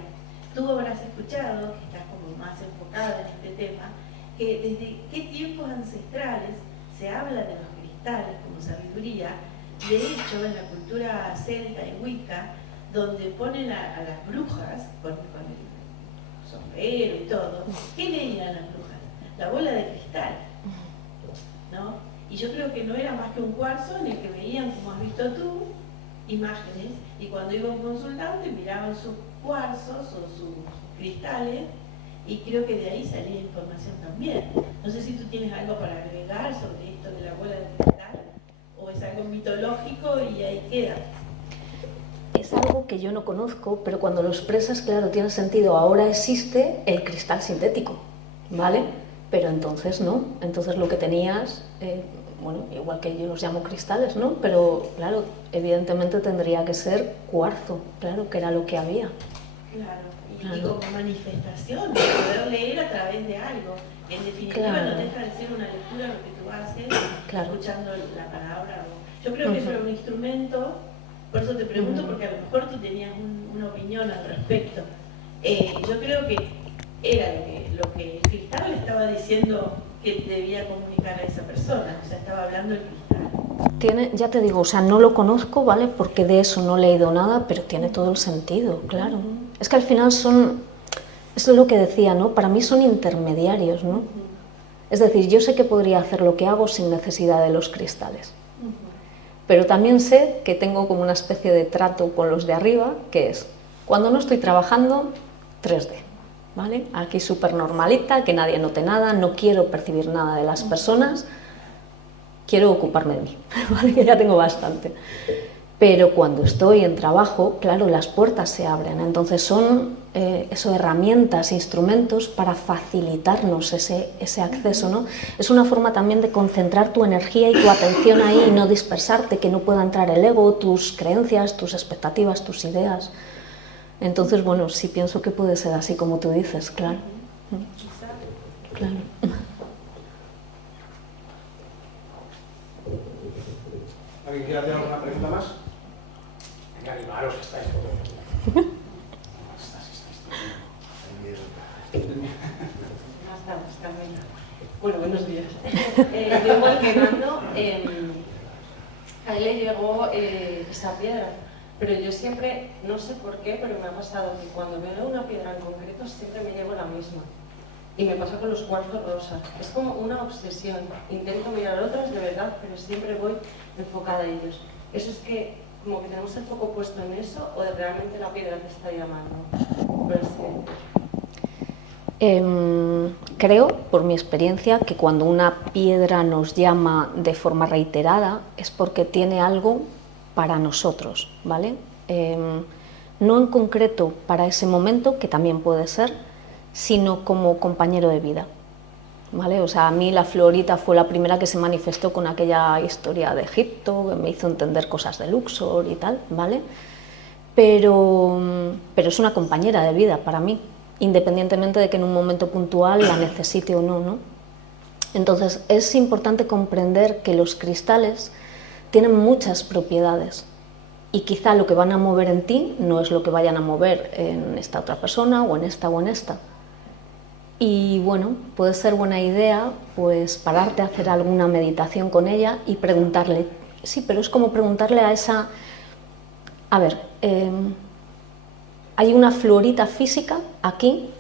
tú habrás escuchado, que estás como más enfocada en este tema, que desde qué tiempos ancestrales se habla de los cristales como sabiduría. De hecho, en la cultura celta y wicca, donde ponen a las brujas con el sombrero y todo, ¿qué leían las brujas? La bola de cristal, ¿no? Y yo creo que no era más que un cuarzo en el que veían, como has visto tú, imágenes, y cuando iba un consultante miraban sus cuarzos o sus cristales, y creo que de ahí salía información también. No sé si tú tienes algo para agregar sobre esto de la bola de cristal, o es algo mitológico y ahí queda. Es algo que yo no conozco, pero cuando lo expresas, claro, tiene sentido. Ahora existe el cristal sintético, ¿vale? Pero entonces no. Entonces lo que tenías, bueno, igual que yo los llamo cristales, ¿no? Pero claro, evidentemente tendría que ser cuarzo, claro, que era lo que había. Claro, y como manifestación de poder leer a través de algo. En definitiva, Claro. no deja de ser una lectura lo que tú haces, Claro. escuchando la palabra. Yo creo que eso era un instrumento. Por eso te pregunto, porque a lo mejor tú tenías una opinión al respecto. Yo creo que era lo que el cristal le estaba diciendo que debía comunicar a esa persona. O sea, estaba hablando el cristal. Ya te digo, o sea, no lo conozco, ¿vale? Porque de eso no he leído nada, pero tiene todo el sentido, claro. Es que al final eso es lo que decía, ¿no? Para mí son intermediarios, ¿no? Es decir, yo sé que podría hacer lo que hago sin necesidad de los cristales. Pero también sé que tengo como una especie de trato con los de arriba, que es, cuando no estoy trabajando, 3D, ¿vale? Aquí súper normalita, que nadie note nada, no quiero percibir nada de las personas, quiero ocuparme de mí, ¿vale? Que ya tengo bastante. Pero cuando estoy en trabajo, claro, las puertas se abren, entonces son herramientas, instrumentos para facilitarnos ese acceso, ¿no? Es una forma también de concentrar tu energía y tu atención ahí y no dispersarte, que no pueda entrar el ego, tus creencias, tus expectativas, tus ideas. Entonces, bueno, sí pienso que puede ser así como tú dices, claro. Claro. ¿Alguien quiere hacer alguna pregunta más? Venga, animaros, que estáis todos. Ya estamos, Carmela. Bueno, buenos días. Yo igual que Nando, a él le llegó esa piedra, pero yo siempre, no sé por qué, pero me ha pasado que cuando veo una piedra en concreto siempre me llevo la misma. Y me pasa con los cuarzos rosa. Es como una obsesión. Intento mirar otras de verdad, pero siempre voy enfocada a ellos. Eso es que como que tenemos el foco puesto en eso o de realmente la piedra te está llamando. Pero sí. Creo, por mi experiencia, que cuando una piedra nos llama de forma reiterada es porque tiene algo para nosotros, ¿vale? No en concreto para ese momento, que también puede ser, sino como compañero de vida, ¿vale? O sea, a mí la fluorita fue la primera que se manifestó con aquella historia de Egipto, que me hizo entender cosas de Luxor y tal, ¿vale? Pero es una compañera de vida para mí, independientemente de que en un momento puntual la necesite o no, ¿no? Entonces, es importante comprender que los cristales tienen muchas propiedades y quizá lo que van a mover en ti no es lo que vayan a mover en esta otra persona o en esta o en esta. Y bueno, puede ser buena idea pues pararte a hacer alguna meditación con ella y preguntarle, sí, pero es como preguntarle a esa, a ver, hay una fluorita física aquí,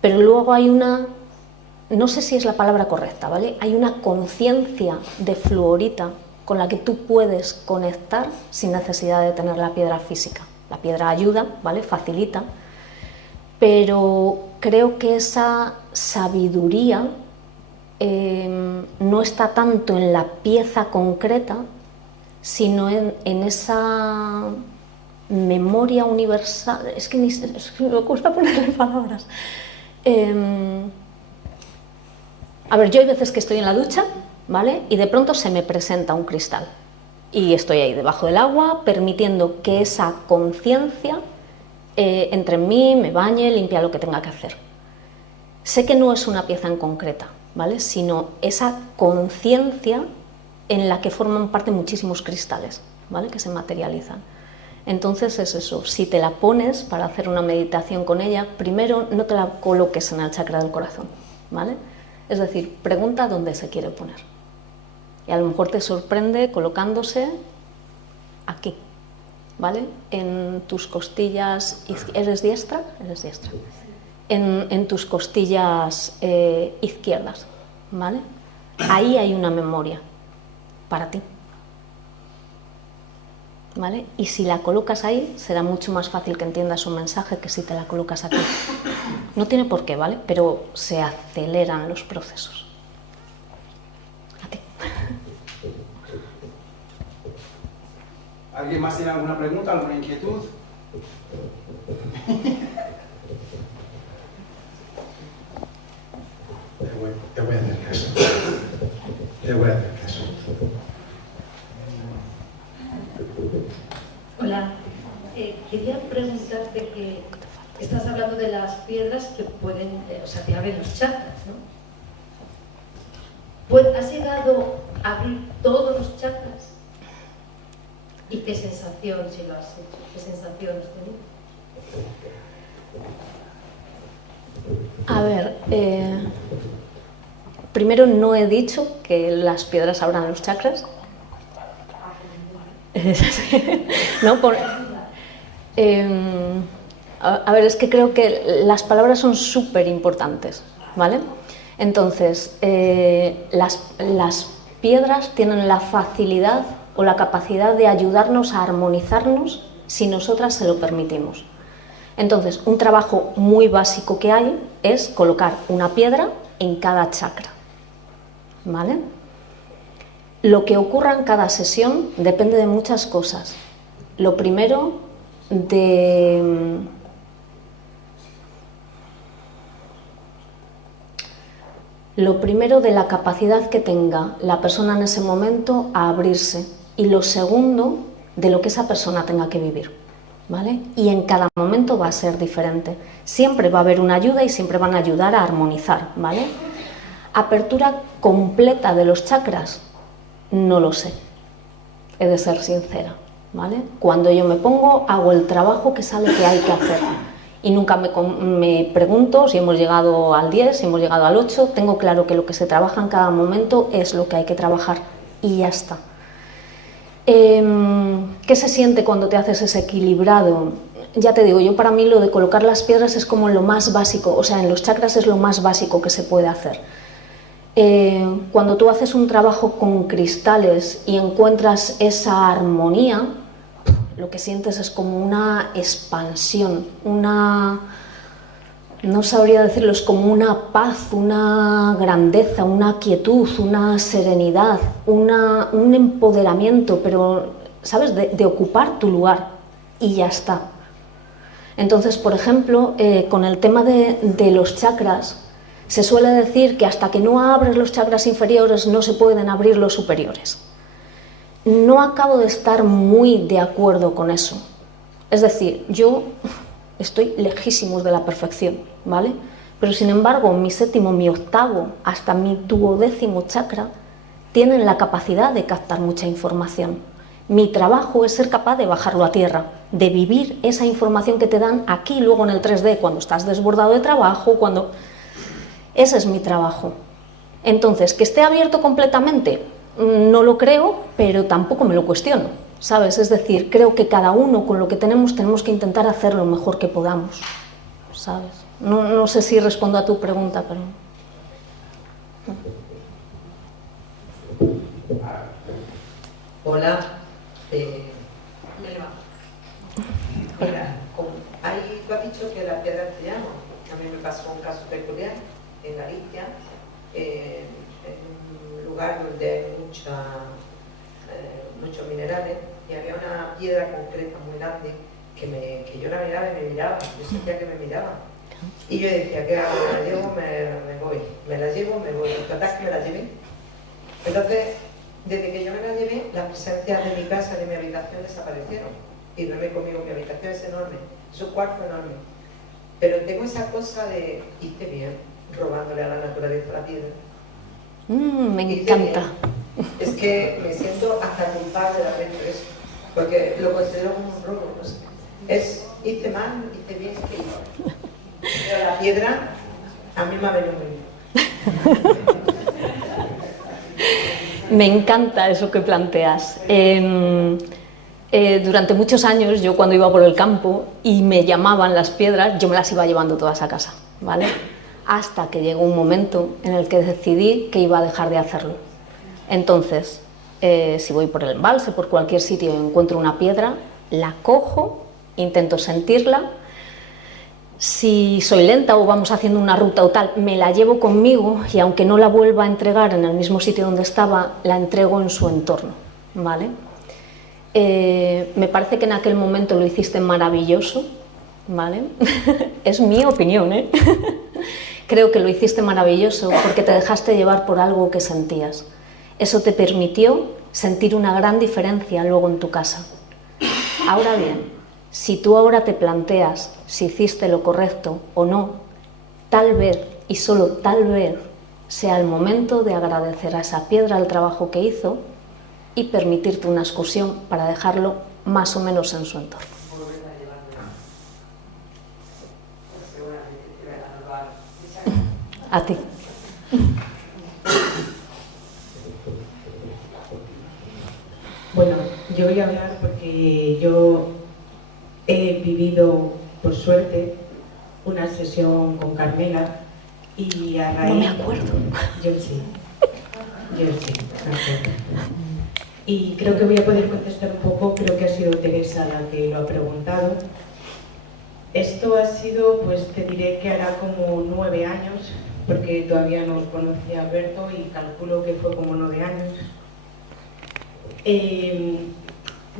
pero luego hay una, no sé si es la palabra correcta, ¿vale? Hay una conciencia de fluorita con la que tú puedes conectar sin necesidad de tener la piedra física. La piedra ayuda, ¿vale? Facilita, pero creo que esa sabiduría no está tanto en la pieza concreta, sino en esa memoria universal. Es que me cuesta ponerle palabras. A ver, yo hay veces que estoy en la ducha, ¿vale? Y de pronto se me presenta un cristal y estoy ahí debajo del agua permitiendo que esa conciencia entre en mí, me bañe, limpia lo que tenga que hacer. Sé que no es una pieza en concreta, ¿vale? Sino esa conciencia en la que forman parte muchísimos cristales, ¿vale? Que se materializan. Entonces es eso, si te la pones para hacer una meditación con ella, primero no te la coloques en el chakra del corazón, ¿vale? Es decir, pregunta dónde se quiere poner. Y a lo mejor te sorprende colocándose aquí, ¿vale? En tus costillas, ¿eres diestra? Eres diestra. En tus costillas izquierdas, ¿vale? Ahí hay una memoria para ti, ¿vale? Y si la colocas ahí, será mucho más fácil que entiendas un mensaje que si te la colocas aquí. No tiene por qué, ¿vale? Pero se aceleran los procesos. A ti. ¿Alguien más tiene alguna pregunta, alguna inquietud? Te voy a hacer caso. Te voy a hacer caso. Hola, quería preguntarte que estás hablando de las piedras que pueden, o sea, que abren los chakras, ¿no? Pues, ¿has llegado a abrir todos los chakras? ¿Y qué sensación, si lo has hecho? ¿Qué sensación has tenido? A ver, primero no he dicho que las piedras abran los chakras. No, a ver, es que creo que las palabras son súper importantes, ¿vale? Entonces, las piedras tienen la facilidad o la capacidad de ayudarnos a armonizarnos si nosotras se lo permitimos. Entonces, un trabajo muy básico que hay es colocar una piedra en cada chakra, ¿vale? Lo que ocurra en cada sesión depende de muchas cosas. Lo primero, de la capacidad que tenga la persona en ese momento a abrirse, y lo segundo, de lo que esa persona tenga que vivir, ¿vale? Y en cada momento va a ser diferente. Siempre va a haber una ayuda y siempre van a ayudar a armonizar, ¿vale? Apertura completa de los chakras, no lo sé, he de ser sincera, ¿vale? Cuando yo me pongo, hago el trabajo que sale que hay que hacer y nunca me pregunto si hemos llegado al 10, si hemos llegado al 8, tengo claro que lo que se trabaja en cada momento es lo que hay que trabajar y ya está. ¿Qué se siente cuando te haces ese equilibrado? Ya te digo, yo para mí lo de colocar las piedras es como lo más básico, o sea, en los chakras es lo más básico que se puede hacer. Cuando tú haces un trabajo con cristales y encuentras esa armonía, lo que sientes es como una expansión, no sabría decirlo, es como una paz, una grandeza, una quietud, una serenidad, un empoderamiento, pero, ¿sabes?, de ocupar tu lugar y ya está. Entonces, por ejemplo, con el tema de los chakras, se suele decir que hasta que no abres los chakras inferiores no se pueden abrir los superiores. No acabo de estar muy de acuerdo con eso. Es decir, yo estoy lejísimos de la perfección, ¿vale? Pero sin embargo, mi séptimo, mi octavo, hasta mi duodécimo chakra tienen la capacidad de captar mucha información. Mi trabajo es ser capaz de bajarlo a tierra, de vivir esa información que te dan aquí, luego en el 3D, cuando estás desbordado de trabajo, cuando... Ese es mi trabajo. Entonces, ¿que esté abierto completamente? No lo creo, pero tampoco me lo cuestiono, ¿sabes? Es decir, creo que cada uno con lo que tenemos que intentar hacer lo mejor que podamos, ¿sabes? No sé si respondo a tu pregunta, pero... Hola. Mira, ahí tú has dicho que la piedra te llama. A mí me pasó un caso peculiar en Galicia, en un lugar donde hay muchos minerales, y había una piedra concreta muy grande que yo la miraba y me miraba, yo sentía que me miraba. Y yo decía, ¿qué hago? ¿Me la llevo? Me voy. ¿Me la llevo? Me voy. Total que me la llevé. Entonces, desde que yo me la llevé, las presencias de mi casa, de mi habitación, desaparecieron. Y duerme conmigo, mi habitación es enorme, es un cuarto enorme. Pero tengo esa cosa de, hice bien, robándole a la naturaleza la piedra. Me encanta. Bien. Es que me siento hasta culpable de haber hecho eso, porque lo considero como un robo, no sé. Hice mal, hice bien, que hice. Pero la piedra, a mí me ha venido muy bien. Me encanta eso que planteas. Durante muchos años, yo cuando iba por el campo y me llamaban las piedras, yo me las iba llevando todas a casa, ¿vale? Hasta que llegó un momento en el que decidí que iba a dejar de hacerlo. Entonces, si voy por el embalse, por cualquier sitio y encuentro una piedra, la cojo, intento sentirla. Si soy lenta o vamos haciendo una ruta o tal, me la llevo conmigo y aunque no la vuelva a entregar en el mismo sitio donde estaba, la entrego en su entorno, ¿vale? Me parece que en aquel momento lo hiciste maravilloso, ¿vale? Es mi opinión, ¿eh? Creo que lo hiciste maravilloso porque te dejaste llevar por algo que sentías. Eso te permitió sentir una gran diferencia luego en tu casa. Ahora bien, si tú ahora te planteas si hiciste lo correcto o no, tal vez, y solo tal vez, sea el momento de agradecer a esa piedra el trabajo que hizo y permitirte una excursión para dejarlo más o menos en su entorno. A ti. Bueno, yo voy a hablar porque yo he vivido, por suerte, una sesión con Carmela y a raíz... No me acuerdo. Yo sí, me acuerdo. Y creo que voy a poder contestar un poco, creo que ha sido Teresa la que lo ha preguntado. Esto ha sido, pues te diré que hará como 9 años, porque todavía no conocía a Alberto y calculo que fue como 9 años.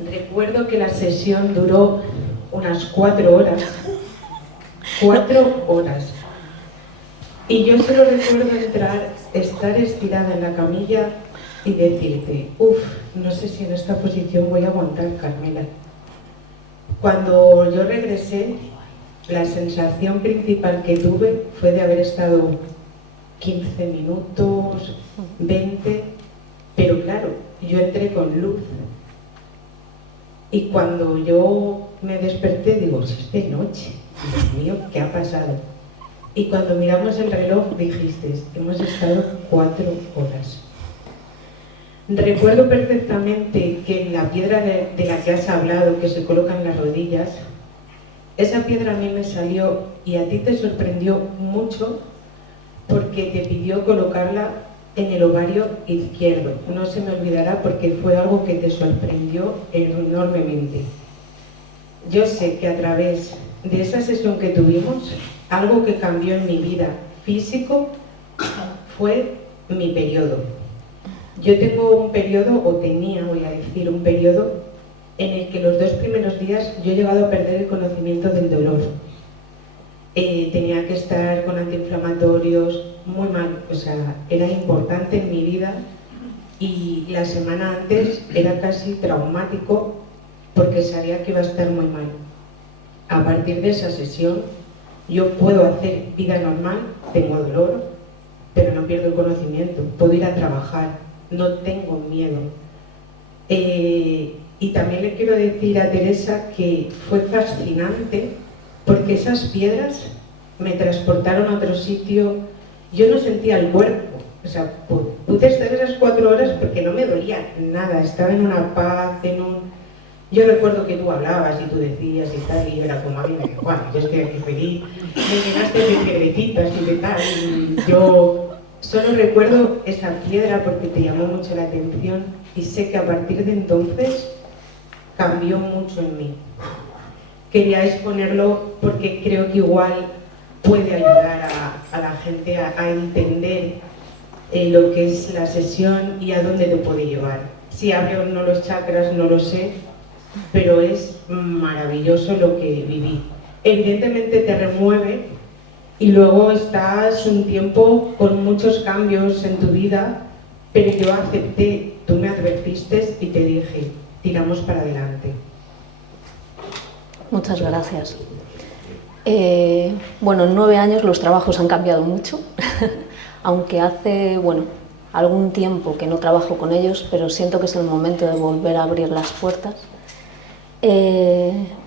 Recuerdo que la sesión duró unas 4 horas. 4 horas. Y yo solo recuerdo estar estirada en la camilla y decirte, no sé si en esta posición voy a aguantar, Carmela. Cuando yo regresé, la sensación principal que tuve fue de haber estado 15 minutos, 20, pero claro, yo entré con luz. Y cuando yo me desperté, digo, es de noche, Dios mío, ¿qué ha pasado? Y cuando miramos el reloj, dijiste, hemos estado 4 horas. Recuerdo perfectamente que en la piedra de la que has hablado, que se coloca en las rodillas, esa piedra a mí me salió y a ti te sorprendió mucho porque te pidió colocarla en el ovario izquierdo. No se me olvidará porque fue algo que te sorprendió enormemente. Yo sé que a través de esa sesión que tuvimos, algo que cambió en mi vida físico fue mi periodo. Yo tengo un periodo, o tenía, voy a decir, un periodo en el que los 2 primeros días yo he llegado a perder el conocimiento del dolor. Tenía que estar con antiinflamatorios, muy mal, o sea, era importante en mi vida y la semana antes era casi traumático porque sabía que iba a estar muy mal. A partir de esa sesión yo puedo hacer vida normal, tengo dolor, pero no pierdo el conocimiento, puedo ir a trabajar, no tengo miedo. Y también le quiero decir a Teresa que fue fascinante porque esas piedras me transportaron a otro sitio. Yo no sentía el cuerpo, o sea, pude estar esas 4 horas porque no me dolía nada, estaba en una paz, Yo recuerdo que tú hablabas y tú decías y tal, y era como a mí me dijo, bueno, yo estoy aquí feliz, me llenaste de piedrecitas y de tal, y yo solo recuerdo esa piedra porque te llamó mucho la atención y sé que a partir de entonces cambió mucho en mí. Quería exponerlo porque creo que igual puede ayudar a la gente a entender lo que es la sesión y a dónde te puede llevar. Si abre o no los chakras, no lo sé, pero es maravilloso lo que viví. Evidentemente te remueve y luego estás un tiempo con muchos cambios en tu vida, pero yo acepté, tú me advertiste y te dije, tiramos para adelante. Muchas gracias. Bueno, en 9 años los trabajos han cambiado mucho, aunque hace, algún tiempo que no trabajo con ellos, pero siento que es el momento de volver a abrir las puertas.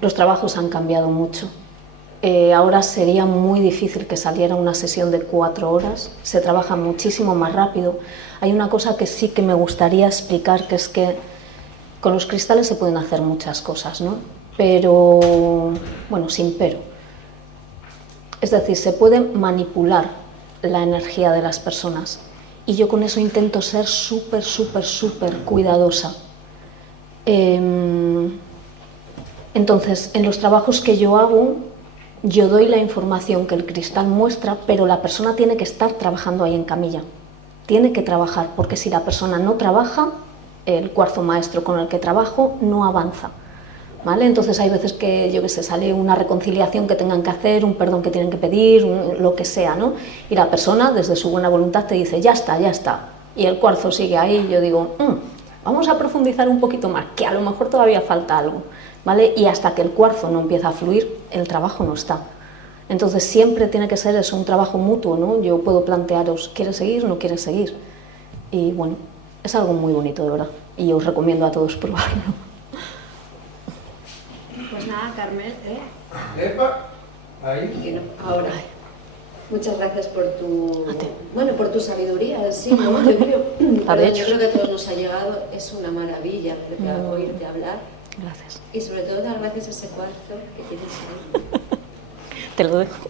Los trabajos han cambiado mucho. Ahora sería muy difícil que saliera una sesión de 4 horas, se trabaja muchísimo más rápido. Hay una cosa que sí que me gustaría explicar, que es que con los cristales se pueden hacer muchas cosas, ¿no? Pero, sin pero. Es decir, se puede manipular la energía de las personas y yo con eso intento ser súper cuidadosa. Entonces, en los trabajos que yo hago, yo doy la información que el cristal muestra, pero la persona tiene que estar trabajando ahí en camilla. Tiene que trabajar, porque si la persona no trabaja, el cuarzo maestro con el que trabajo no avanza. ¿Vale? Entonces hay veces que, sale una reconciliación que tengan que hacer, un perdón que tienen que pedir, lo que sea, ¿no? Y la persona, desde su buena voluntad, te dice, ya está. Y el cuarzo sigue ahí, y yo digo, vamos a profundizar un poquito más, que a lo mejor todavía falta algo, ¿vale? Y hasta que el cuarzo no empieza a fluir, el trabajo no está. Entonces siempre tiene que ser eso, un trabajo mutuo, ¿no? Yo puedo plantearos, ¿quieres seguir o no quieres seguir? Y es algo muy bonito, de verdad, y os recomiendo a todos probarlo. Pues nada, Carmel, ¡Epa! Ahí. Ahora, muchas gracias por tu sabiduría, sí, ¿no? Yo creo que a todos nos ha llegado, es una maravilla oírte hablar. Gracias. Y sobre todo dar gracias a ese cuarzo que tienes ahí. Te lo dejo.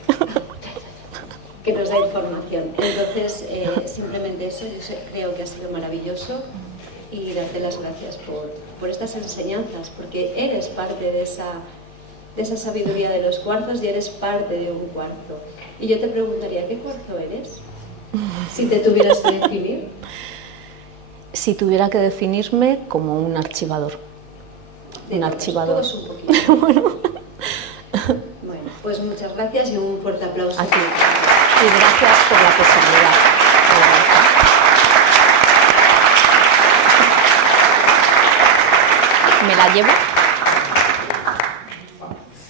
Que nos da información. Entonces, simplemente eso, yo creo que ha sido maravilloso. Y darte las gracias por estas enseñanzas, porque eres parte de esa sabiduría de los cuarzos y eres parte de un cuarzo. Y yo te preguntaría, ¿qué cuarzo eres? Si te tuvieras que definir. Si tuviera que definirme como un archivador. Un archivador. Todos un poquito. Bueno, pues muchas gracias y un fuerte aplauso. A ti. Y gracias por la posibilidad. ¿Me la llevo?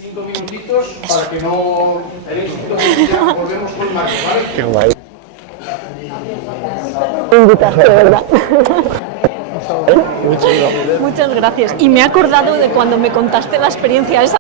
5 minutitos para que no tenéis un poquito de ya volvemos con Marco, ¿vale? Qué guay. Invitarte, de verdad. Muchas gracias. Y me he acordado de cuando me contaste la experiencia esa